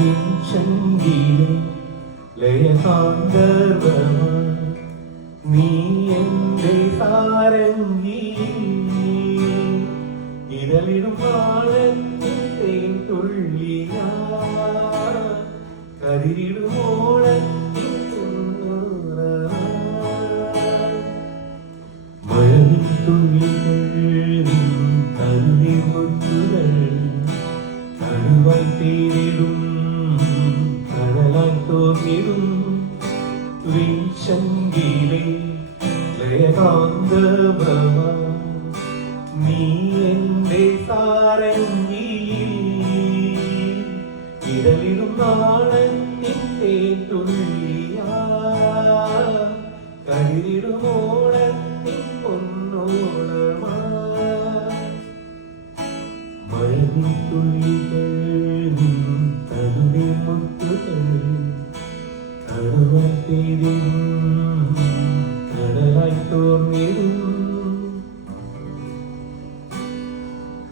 നിൻചങ്കിലെ ലയസാന്ദർഭമായി നീ എൻ്റെ സാരംഗി ഇരളിടും ആഴത്തിൽ തേൻ തുള്ളിയാ കരിടുമോളത്തിൽ മഴവിൻ തുള്ളികൾ തന്നിമുത്തുകൾ കടുവായി തീരിടും കടലായി തോന്നിടും വിൻചങ്കിലെ ലയകാന്തഭവ നീ എൻ്റെ സാരംഗിയിൽ ഇരളിടും നാളത്തിൻ തേൻ തുള്ളിയാ കരിടുമോളത്തിൻ പൊന്നോളമാ മഴവിൻ തുള്ളികൾ തനുവിൻ മുത്തുകൾ കടവായി തീരും കടലായി തോന്നിടും